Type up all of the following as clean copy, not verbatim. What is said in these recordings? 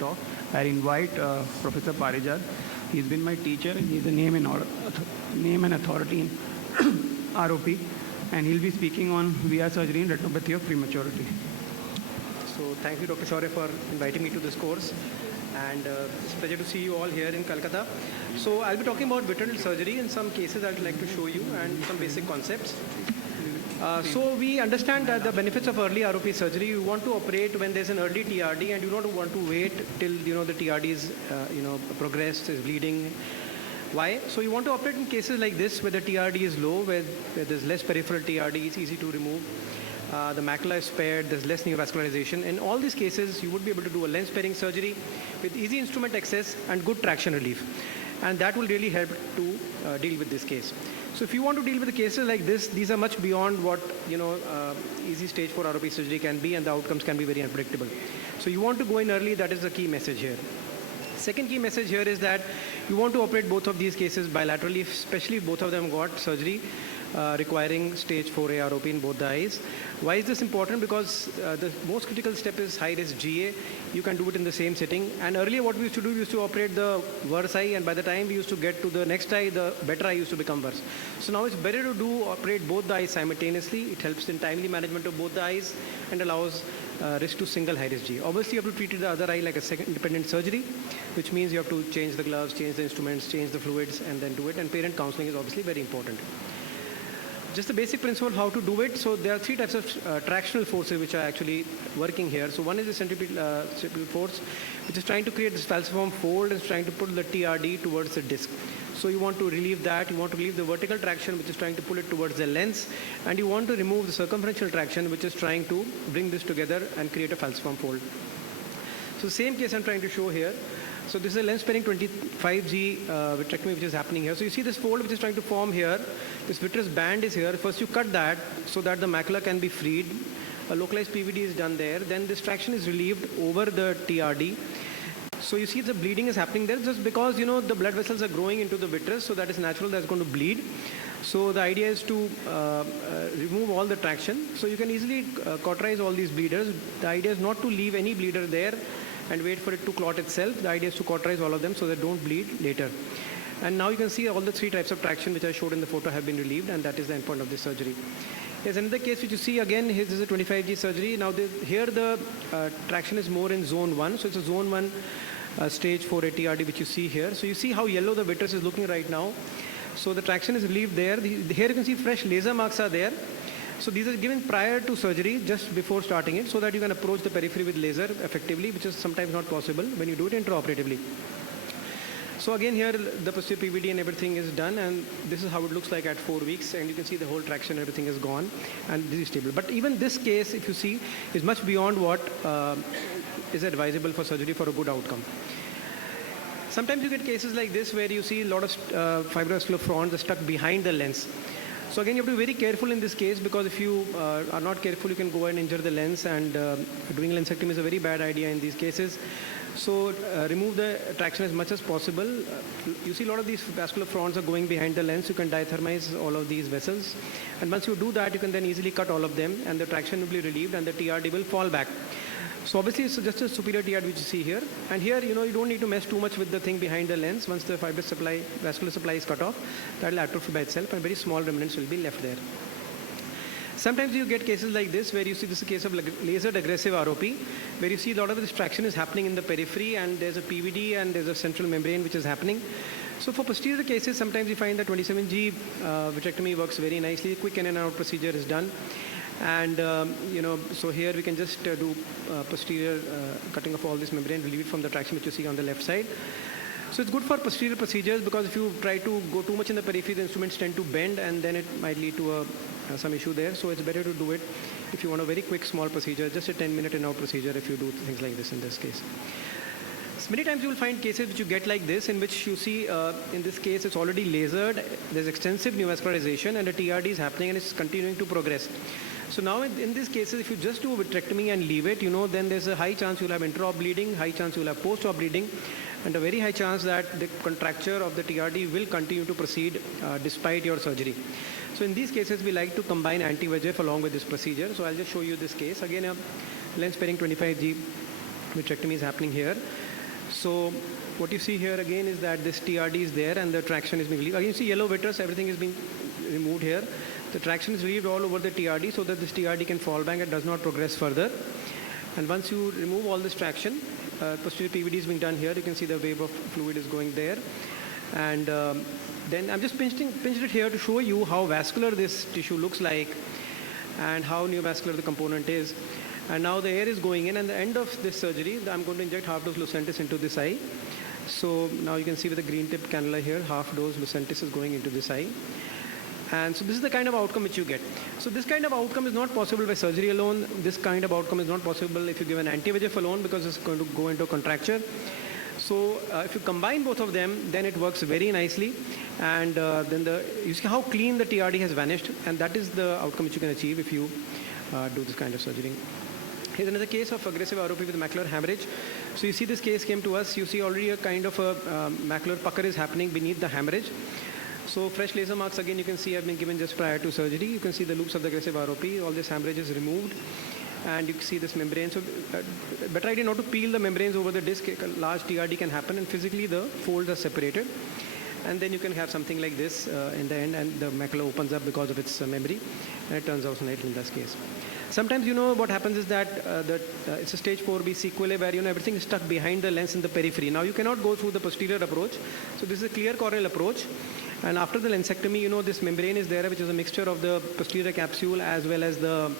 talk. I invite Professor Parijat. He's been my teacher. He's a name and authority in ROP, and he'll be speaking on VR surgery in retinopathy of prematurity. So thank you, Dr. Shaurya, for inviting me to this course. And it's a pleasure to see you all here in Calcutta. So I'll be talking about vitreoretinal surgery in some cases I'd like to show you and some basic concepts. So we understand that the benefits of early ROP surgery. You want to operate when there's an early TRD, and you don't want to wait till the TRD is progressed, is bleeding. Why? So you want to operate in cases like this where the TRD is low, where there's less peripheral TRD, it's easy to remove. The macula is spared, there's less neovascularization. In all these cases, you would be able to do a lens sparing surgery with easy instrument access and good traction relief. And that will really help to deal with this case. So if you want to deal with the cases like this, these are much beyond what easy stage 4 ROP surgery can be, and the outcomes can be very unpredictable. So you want to go in early. That is the key message here. Second key message here is that you want to operate both of these cases bilaterally, especially if both of them got surgery requiring stage 4A ROP in both the eyes. Why is this important? Because the most critical step is high-risk GA. You can do it in the same sitting. And earlier what we used to do, we used to operate the worse eye, and by the time we used to get to the next eye, the better eye used to become worse. So now it's better to operate both the eyes simultaneously. It helps in timely management of both the eyes and allows risk to single high-risk GA. Obviously, you have to treat the other eye like a second independent surgery, which means you have to change the gloves, change the instruments, change the fluids, and then do it. And parent counseling is obviously very important. Just the basic principle of how to do it. So there are three types of tractional forces which are actually working here. So one is the centripetal force, which is trying to create this falciform fold and is trying to pull the TRD towards the disc. So you want to relieve that. You want to relieve the vertical traction, which is trying to pull it towards the lens. And you want to remove the circumferential traction, which is trying to bring this together and create a falciform fold. So the same case I'm trying to show here. So this is a lens sparing 25G vitrectomy which is happening here. So you see this fold which is trying to form here. This vitreous band is here. First you cut that so that the macula can be freed. A localized PVD is done there. Then this traction is relieved over the TRD. So you see the bleeding is happening there just because the blood vessels are growing into the vitreous, so that is natural, that's going to bleed. So the idea is to remove all the traction. So you can easily cauterize all these bleeders. The idea is not to leave any bleeder there and wait for it to clot itself. The idea is to cauterize all of them so they don't bleed later. And now you can see all the three types of traction which I showed in the photo have been relieved, and that is the endpoint of this surgery. Here's another case which you see again. This is a 25G surgery. Now here the traction is more in zone 1. So it's a zone 1 stage 4A TRD which you see here. So you see how yellow the vitreous is looking right now. So the traction is relieved there. Here you can see fresh laser marks are there. So these are given prior to surgery, just before starting it, so that you can approach the periphery with laser effectively, which is sometimes not possible when you do it intraoperatively. So again here the posterior PVD and everything is done, and this is how it looks like at 4 weeks, and you can see the whole traction, everything is gone, and this is stable. But even this case, if you see, is much beyond what is advisable for surgery for a good outcome. Sometimes you get cases like this where you see a lot of fibrovascular fronds are stuck behind the lens. So again, you have to be very careful in this case, because if you are not careful, you can go and injure the lens, and doing lensectomy is a very bad idea in these cases. So remove the traction as much as possible. You see a lot of these vascular fronds are going behind the lens. You can dithermize all of these vessels. And once you do that, you can then easily cut all of them, and the traction will be relieved, and the TRD will fall back. So obviously it's just a superior TRD which you see here. And here, you don't need to mess too much with the thing behind the lens. Once the fibrous supply, vascular supply is cut off, that will atrophy by itself, and very small remnants will be left there. Sometimes you get cases like this where you see this is a case of lasered aggressive ROP, where you see a lot of this traction is happening in the periphery, and there's a PVD and there's a central membrane which is happening. So for posterior cases, sometimes you find that 27G vitrectomy works very nicely. Quick in and out procedure is done. And, so here we can just do posterior cutting of all this membrane, relieve it from the traction which you see on the left side. So it's good for posterior procedures, because if you try to go too much in the periphery, the instruments tend to bend, and then it might lead to some issue there. So it's better to do it if you want a very quick, small procedure, just a 10-minute in-out procedure if you do things like this in this case. So many times you will find cases which you get like this, in which you see, in this case, it's already lasered, there's extensive neovascularization, and the TRD is happening, and it's continuing to progress. So now in these cases, if you just do a vitrectomy and leave it, then there's a high chance you'll have intra-op bleeding, high chance you'll have post-op bleeding, and a very high chance that the contracture of the TRD will continue to proceed despite your surgery. So in these cases, we like to combine anti-VEGF along with this procedure. So I'll just show you this case. Again, a lens sparing 25G vitrectomy is happening here. So what you see here again is that this TRD is there and the traction is being relieved. Again, you see yellow vitreous, everything is being removed here. The traction is relieved all over the TRD so that this TRD can fall back and does not progress further. And once you remove all this traction, posterior PVD is being done here. You can see the wave of fluid is going there. And then I'm just pinched it here to show you how vascular this tissue looks like and how neovascular the component is. And now the air is going in, and at the end of this surgery, I'm going to inject half dose Lucentis into this eye. So now you can see with the green tip cannula here, half dose Lucentis is going into this eye. And so this is the kind of outcome which you get. So this kind of outcome is not possible by surgery alone. This kind of outcome is not possible if you give an anti-VEGF alone, because it's going to go into a contracture. So if you combine both of them, then it works very nicely. And then you see how clean the TRD has vanished, and that is the outcome which you can achieve if you do this kind of surgery. Here's another case of aggressive ROP with macular hemorrhage. So you see this case came to us. You see already a kind of a macular pucker is happening beneath the hemorrhage. So fresh laser marks again you can see have been given just prior to surgery. You can see the loops of the aggressive ROP. All this hemorrhage is removed. And you can see this membrane. So better idea not to peel the membranes over the disc. A large TRD can happen, and physically the folds are separated. And then you can have something like this in the end, and the macula opens up because of its memory, and it turns out slightly in this case. Sometimes, what happens is that it's a stage 4B sequelae where, everything is stuck behind the lens in the periphery. Now, you cannot go through the posterior approach. So this is a clear corneal approach. And after the lensectomy, this membrane is there, which is a mixture of the posterior capsule as well as the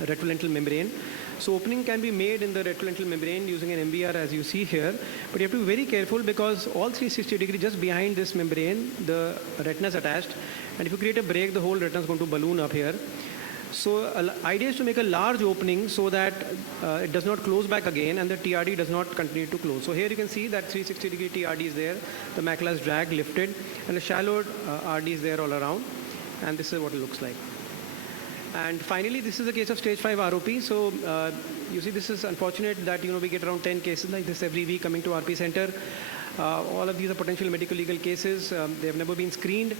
retrolental membrane. So opening can be made in the retrolental membrane using an MBR as you see here. But you have to be very careful because all 360 degree just behind this membrane, the retina is attached. And if you create a break, the whole retina is going to balloon up here. So the idea is to make a large opening so that it does not close back again and the TRD does not continue to close. So here you can see that 360 degree TRD is there, the macula is dragged, lifted, and a shallow RD is there all around. And this is what it looks like. And finally, this is a case of stage 5 ROP. So you see, this is unfortunate that we get around 10 cases like this every week coming to RP center. All of these are potential medical legal cases. They have never been screened.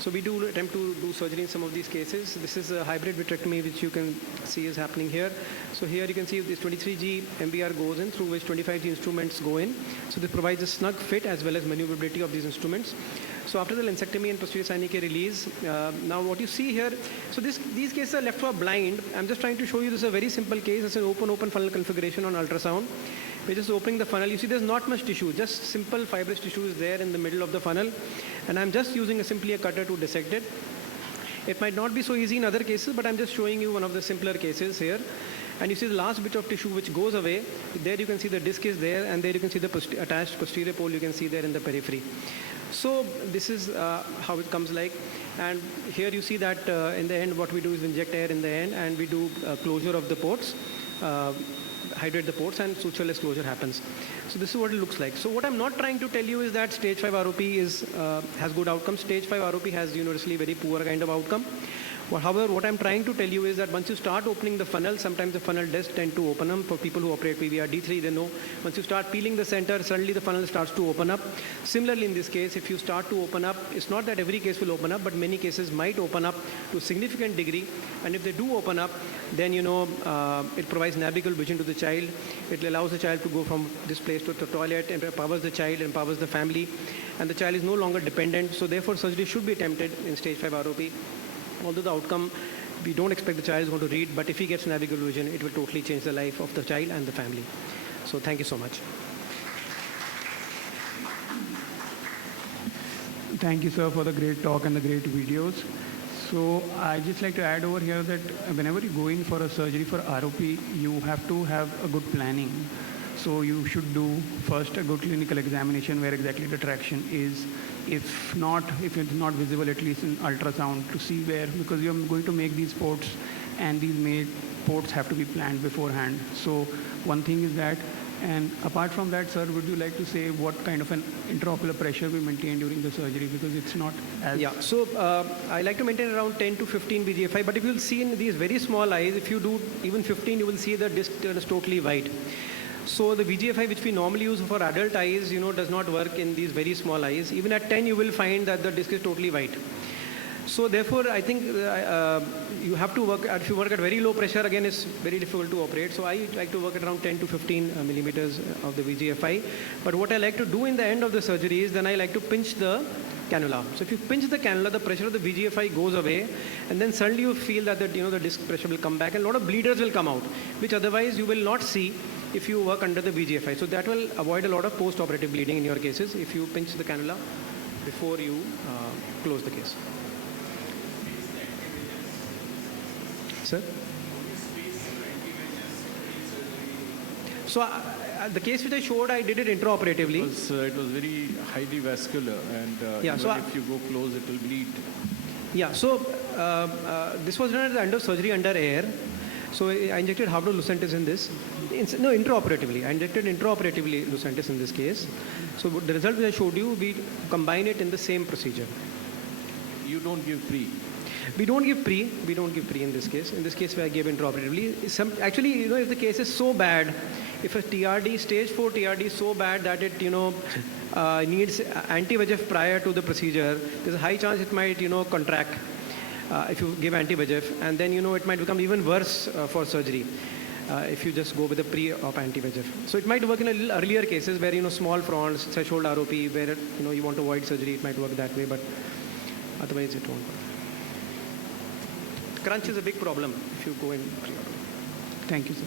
So we do attempt to do surgery in some of these cases. This is a hybrid vitrectomy which you can see is happening here. So here you can see this 23G MBR goes in, through which 25G instruments go in. So this provides a snug fit as well as maneuverability of these instruments. So after the lensectomy and posterior sinus release, now what you see here, so these cases are left for blind. I'm just trying to show you this is a very simple case. It's an open funnel configuration on ultrasound. We're just opening the funnel. You see there's not much tissue, just simple fibrous tissue is there in the middle of the funnel. And I'm just using simply a cutter to dissect it. It might not be so easy in other cases, but I'm just showing you one of the simpler cases here. And you see the last bit of tissue which goes away. There you can see the disc is there, and there you can see the attached posterior pole you can see there in the periphery. So this is how it comes like. And here you see that in the end what we do is inject air in the end, and we do closure of the ports, hydrate the ports, and sutureless closure happens. So this is what it looks like. So what I'm not trying to tell you is that stage 5 ROP has good outcomes. Stage 5 ROP has universally very poor kind of outcome. However, what I'm trying to tell you is that once you start opening the funnel, sometimes the funnel does tend to open up. For people who operate PVR D3, they know once you start peeling the center, suddenly the funnel starts to open up. Similarly, in this case, if you start to open up, it's not that every case will open up, but many cases might open up to a significant degree. And if they do open up, then it provides navigal vision to the child. It allows the child to go from this place to the toilet, and empowers the child, empowers the family, and the child is no longer dependent. So therefore, surgery should be attempted in stage 5 ROP. Although the outcome, we don't expect the child is going to read, but if he gets navigal vision, it will totally change the life of the child and the family. So thank you so much. Thank you, sir, for the great talk and the great videos. So I just like to add over here that whenever you go in for a surgery for ROP, you have to have a good planning. So you should do first a good clinical examination where exactly the traction is. If it's not visible, at least in ultrasound to see where, because you're going to make these ports, and these ports have to be planned beforehand. So one thing is that. And apart from that, sir, would you like to say what kind of an intraocular pressure we maintain during the surgery, because it's not as... Yeah, so I like to maintain around 10 to 15 VGFI, but if you'll see in these very small eyes, if you do even 15, you will see the disc turns totally white. So the VGFI which we normally use for adult eyes, does not work in these very small eyes. Even at 10, you will find that the disc is totally white. So therefore, I think you have to work, if you work at very low pressure, again, it's very difficult to operate. So I like to work at around 10 to 15 millimeters of the VGFI. But what I like to do in the end of the surgery is then I like to pinch the cannula. So if you pinch the cannula, the pressure of the VGFI goes away, and then suddenly you feel that the disc pressure will come back, and a lot of bleeders will come out, which otherwise you will not see if you work under the VGFI. So that will avoid a lot of post-operative bleeding in your cases if you pinch the cannula before you close the case. Sir? So the case which I showed, I did it intraoperatively. It was very highly vascular, and Yeah, so if you go close, it will bleed. Yeah, so this was done at the end of surgery under air. So I injected half dose Lucentis in this. No, intraoperatively. I injected intraoperatively Lucentis in this case. So the result which I showed you, we combine it in the same procedure. You don't give pre. We don't give pre. We don't give pre in this case. In this case, I gave intraoperatively. Actually, if the case is so bad, if a TRD, stage 4 TRD is so bad that it, needs anti-VEGF prior to the procedure, there's a high chance it might, contract if you give anti-VEGF, and then, it might become even worse for surgery if you just go with the pre-op anti-VEGF. So it might work in a little earlier cases where, small fronts, threshold ROP, where, you want to avoid surgery, it might work that way, but otherwise it won't work. Crunch is a big problem if you go in pre-op. Thank you, sir.